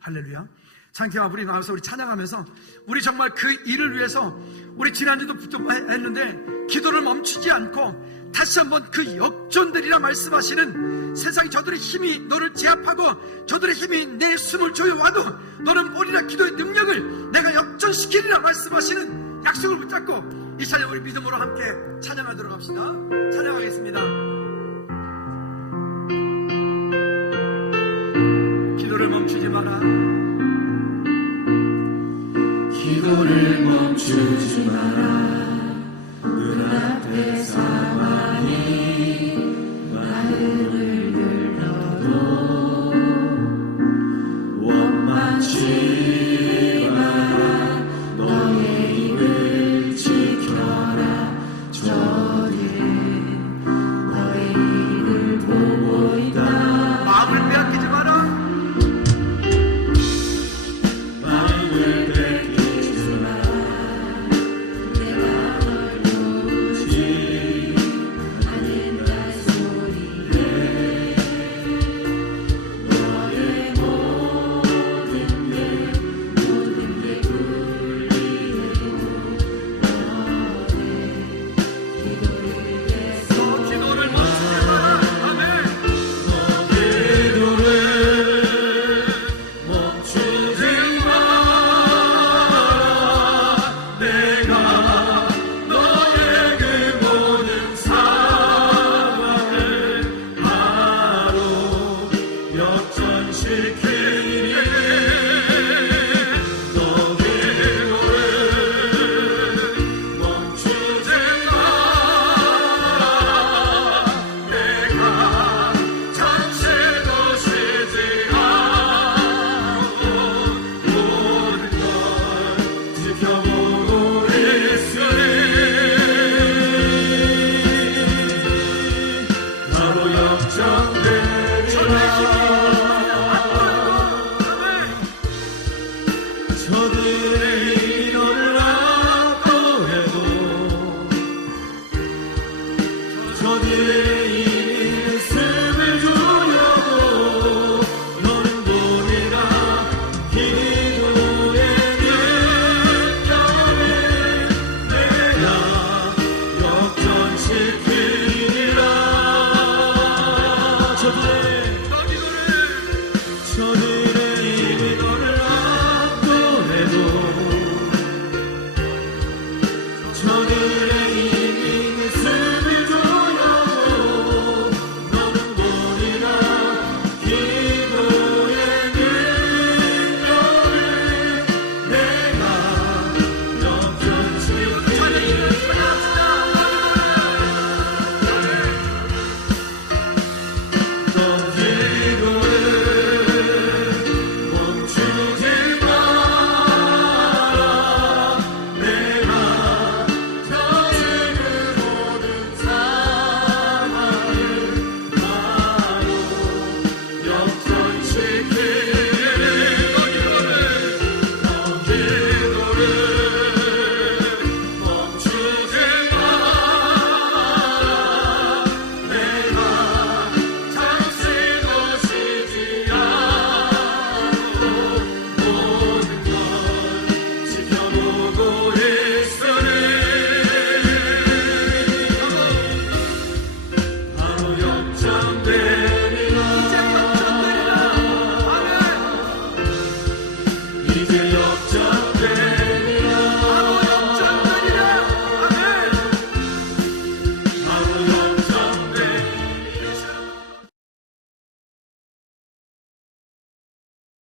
할렐루야. 창기와 우리 나와서 우리 찬양하면서, 우리 정말 그 일을 위해서 우리 지난주도 했는데 기도를 멈추지 않고 다시 한번 그 역전되리라 말씀하시는, 세상이 저들의 힘이 너를 제압하고 저들의 힘이 내 숨을 조여와도 너는 보리라 기도의 능력을 내가 역전시키리라 말씀하시는 약속을 붙잡고 이 찬양 우리 믿음으로 함께 찬양하도록 합시다. 찬양하겠습니다. 기도를 멈추지 마라. 멈추지 마라. 눈앞에서 많이 마음을 열어도 원망치